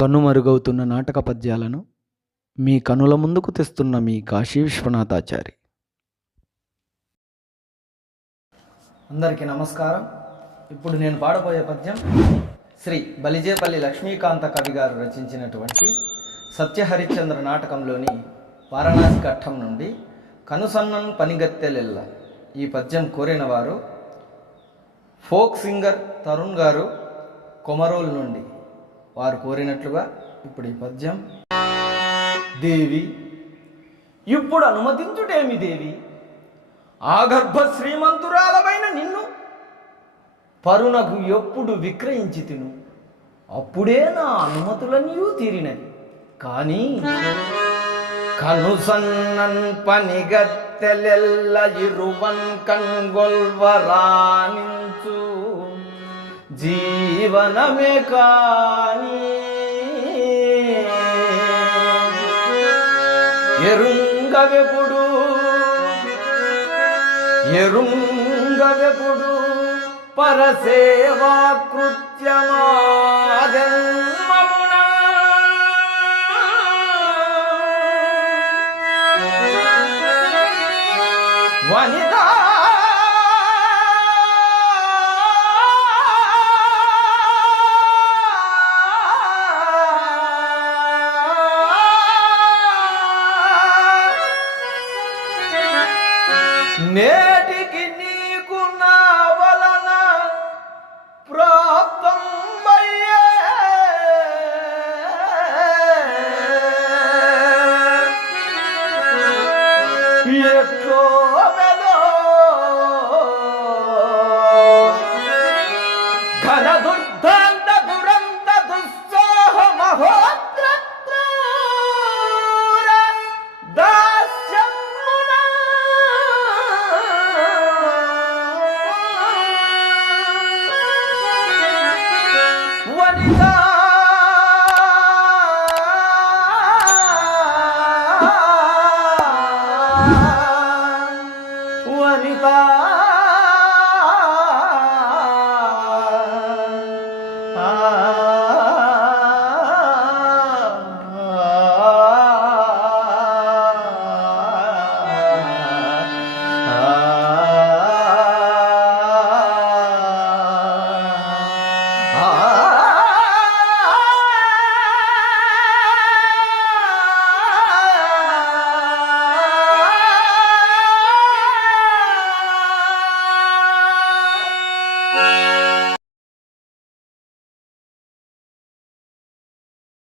కనుమరుగవుతున్న నాటక పద్యాలను మీ కనుల ముందుకు తెస్తున్న మీ కాశీ విశ్వనాథాచారి. అందరికీ నమస్కారం. ఇప్పుడు నేను పాడబోయే పద్యం శ్రీ బలిజేపల్లి లక్ష్మీకాంత కవి గారు రచించినటువంటి సత్యహరిశ్చంద్ర నాటకంలోని వారణాసి ఘట్టం నుండి కనుసన్నన్ పనిగత్తెలెల్ల. ఈ పద్యం కోరిన వారు ఫోక్ సింగర్ తరుణ్ గారు కొమరోల్ నుండి. వారు కోరినట్లుగా ఇప్పుడు ఈ పద్యం. దేవి ఇప్పుడు అనుమతించుటేమి దేవి, ఆగర్భ శ్రీమంతురాలమైన నిన్ను పరునకు ఎప్పుడు విక్రయించి తిను, అప్పుడే నా అనుమతులన్నీ తీరినది. కానీ కనుసన్నన్ పనిగత్తెలెల్ల ఇరువన్ కన్గొల్వరానించు జీవనమే కాని ఎరుంగవెప్పుడు పరసేవా కృత్యమా జన్మమున వనిత నే